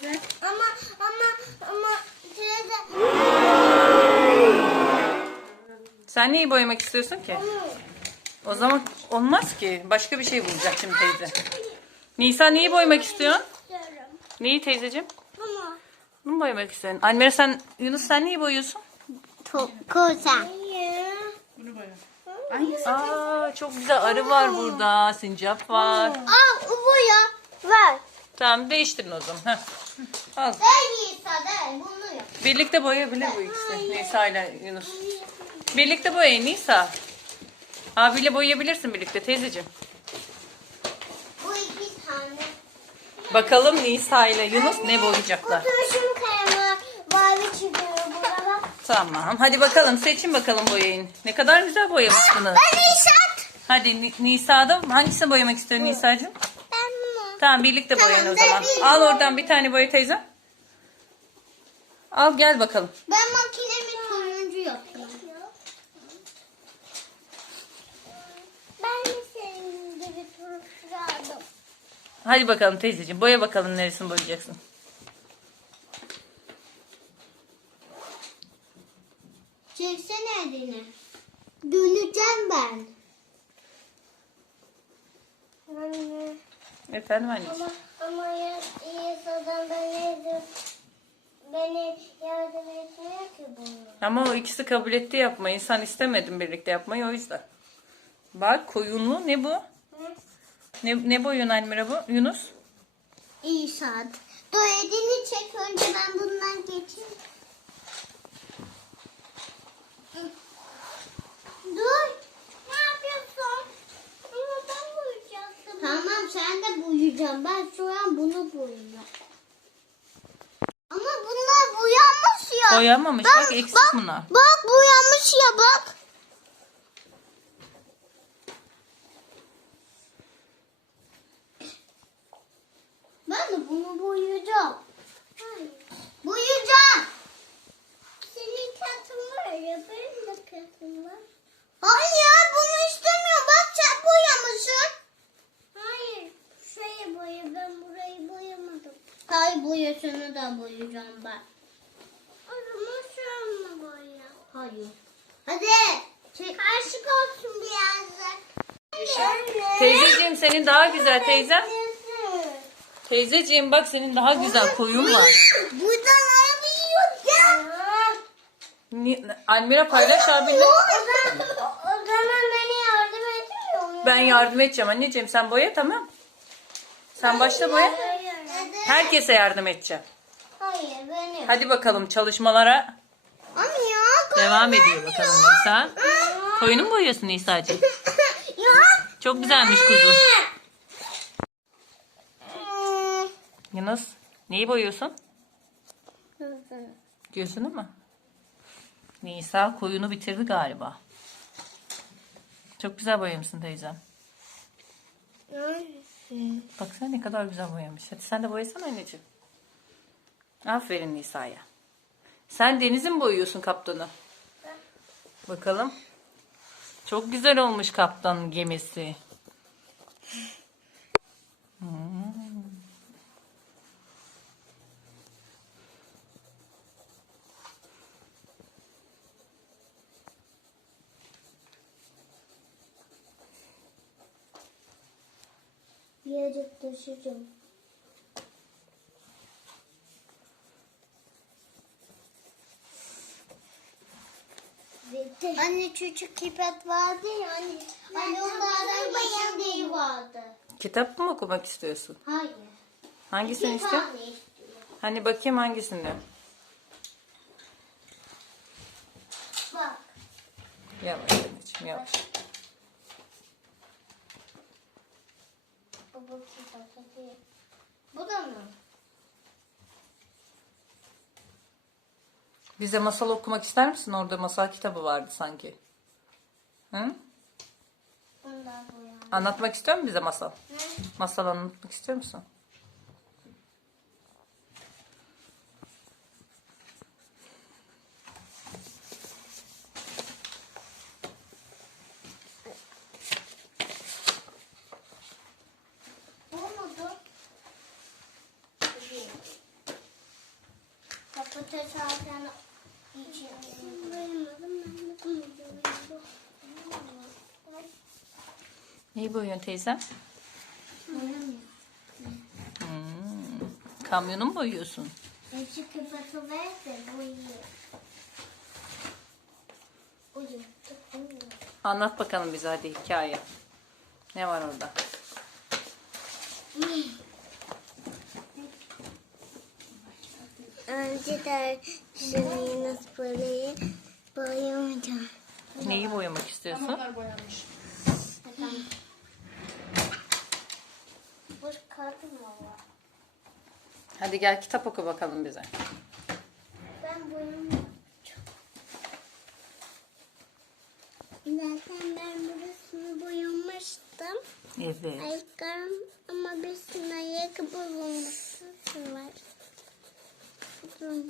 Teyze. Ama ama ama teyze. Sen neyi boyamak istiyorsun ki? O zaman olmaz ki. Başka bir şey bulacak şimdi teyze. Nisa neyi boyamak istiyorsun? istiyorum. Neyi teyzeciğim? Bunu mu boyamak istiyorsun? Almira sen, Yunus sen neyi boyuyorsun? Çok güzel. Bunu boya. Hangisi? Aa çok güzel arı var burada. Sincap var. Al bu ya. Ver. Tamam değiştirin o zaman. Heh. Al. Ben Nisa değil bunu yap. Birlikte boyayabilir bu ikisi. Nisa ile Yunus. Birlikte boyayın Nisa. Abiyle boyayabilirsin birlikte teyzeciğim. Bu iki tane. Bakalım Nisa ile Yunus ne boyayacaklar. Mavi burada bak. Tamam. Hadi bakalım seçin bakalım boyayın. Ne kadar güzel boyamışsınız. Ben Nisa. Hadi Ni- Nisa'da hangisini boyamak istiyorsun Nisa'cığım? Tamam birlikte boyayın o Tamam, zaman. Al oradan bir tane boya teyze. Al gel bakalım. Ben makinemi turuncu yaptım. Ben de senin gibi turuncu aldım. Hadi bakalım teyzeciğim boya bakalım neresini boyayacaksın. Çeksene elini. Döneceğim ben. Anne. Efendim anneciğim. Ama ama ya Yasa'dan beni beni yardım etmiyor ki bunu. Ama o ikisi kabul etti yapmayı. Sen istemedin birlikte yapmayı o yüzden. Bak koyunlu ne bu? Ne, ne boyun Almira bu? Yunus? İyi saat. Dur elini çek önce ben bundan geçeyim. Dur. Ne yapıyorsun? Ama ben boyayacaktım. Tamam sen boyayacaksın. Ben şu an bunu boyayacağım. Ama bunlar boyanmış ya. Boyanmamış. Bak, eksik bak, bunlar. Bak boyanmış ya bak. Ben de bunu boyayacağım. Boyayacağım. Senin katın var ya benim de katım var. Hayır bunu istemiyorum. Bak sen boyamışsın. Hayır. Şurayı boya ben burayı boyamadım. Hayır boyasını da boyayacağım ben. O zaman şuramı boya. Hayır. Hadi. Çek. Karışık olsun birazcık. Teyzeciğim senin daha güzel teyzem. Teyzeciğim bak senin daha güzel koyun var. Buradan yiyor ya. Ni- Almira paylaş abinle. O zaman, o zaman beni yardım etmiyor mu? Ben yardım edeceğim anneciğim sen boya tamam. Sen başla boya. Herkese yardım edeceğim. Hayır benim. Hadi bakalım çalışmalara Ama ya. devam ediyor bakalım Nisa. Koyunu mu boyuyorsun Nisa'cığım? ya. Çok güzelmiş kuzu. Yunus neyi boyuyorsun? Gözünü mü? Nisa koyunu bitirdi galiba. Çok güzel boyamışsın teyzem. Baksana ne kadar güzel boyamış. Hadi sen de boyasana anneciğim. Aferin Nisa'ya. Sen denizi mi boyuyorsun kaptanı? Bakalım. Çok güzel olmuş kaptanın gemisi. Birazcık taşıyacağım. Anne çocuk kipet vardı ya hani. Hani onlardan geçirdiği vardı. Kitap mı okumak istiyorsun? Hayır. Hangisini İki istiyorsun? tane istiyor. Hani bakayım hangisini? Bak. Yavaş anneciğim yavaş. Bu da mı? Bize masal okumak ister misin? Orada masal kitabı vardı sanki. Hı? Bundan bu ya. Anlatmak istiyor musun bize masal? Ne? Masal anlatmak istiyor musun? Bu mudur? Bu değil. zaten için. Vermedim ben de bunu boyadım. Neyi boyuyorsun teyzem? Hmm. Kamyonu mu boyuyorsun? Ver de boyuyor. Uyuyor. Anlat bakalım bize hadi hikaye. Ne var orada? Önce de şunu nasıl böyle boyamayacağım. Neyi boyamak istiyorsun? Pamuklar boyanmış. Kadın mı var? Hadi gel kitap oku bakalım bize. Ben boyamıyorum. Zaten ben burasını boyamıştım. Evet. Ayakkabım ama bir sürü ayakkabı bulmuşsun var. Ay.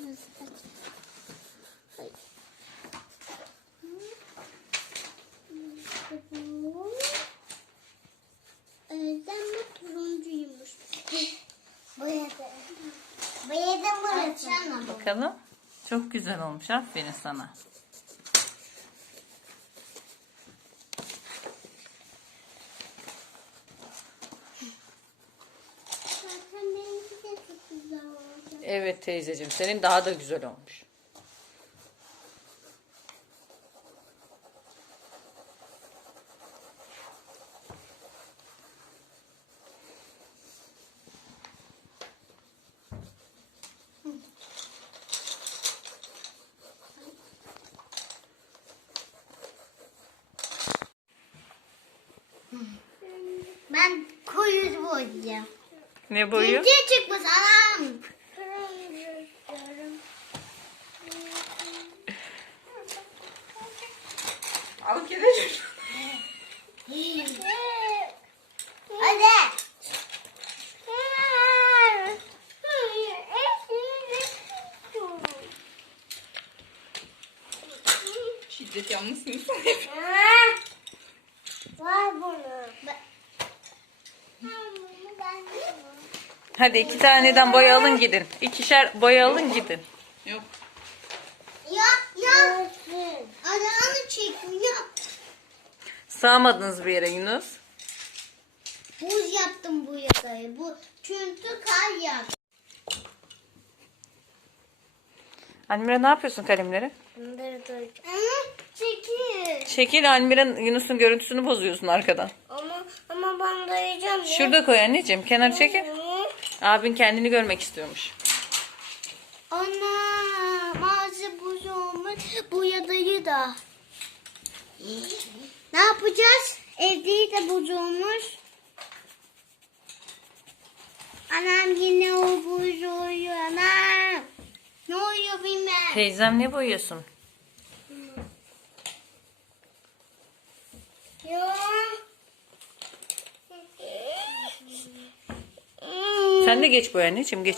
Bakalım. Çok güzel olmuş. Aferin sana. Zaten benimki de çok güzel olacak. Evet teyzeciğim. Senin daha da güzel olmuş. Ben koyu boyayacağım. Ne boyu? Ince çıkmış anam. Alıp geleceğim. Hadi. Şiddet yanlısınız. Var bunu. Ben... Ben Hadi iki taneden boya alın gidin. İkişer boya alın gidin. Yok. Ya ya. Ayağını çekiyor. Sığamadınız bir yere Yunus. Buz yaptım bu yakayı. Bu çünkü kar yağdı. Almira ne yapıyorsun kalemleri? Bunları doyacağım. Çekil. Şekil Almira Yunus'un görüntüsünü bozuyorsun arkadan. Ama ama ben doyacağım. Şurada koy anneciğim. Kenar çekil. Abin kendini görmek istiyormuş. Ana mağaza buz olmuş. Bu yadayı da. Ne yapacağız? Evde de buz olmuş. Anam yine o buz oluyor anam. Ne oluyor bilmem. Teyzem ne boyuyorsun? Ya. Sen de geç boya anneciğim geç.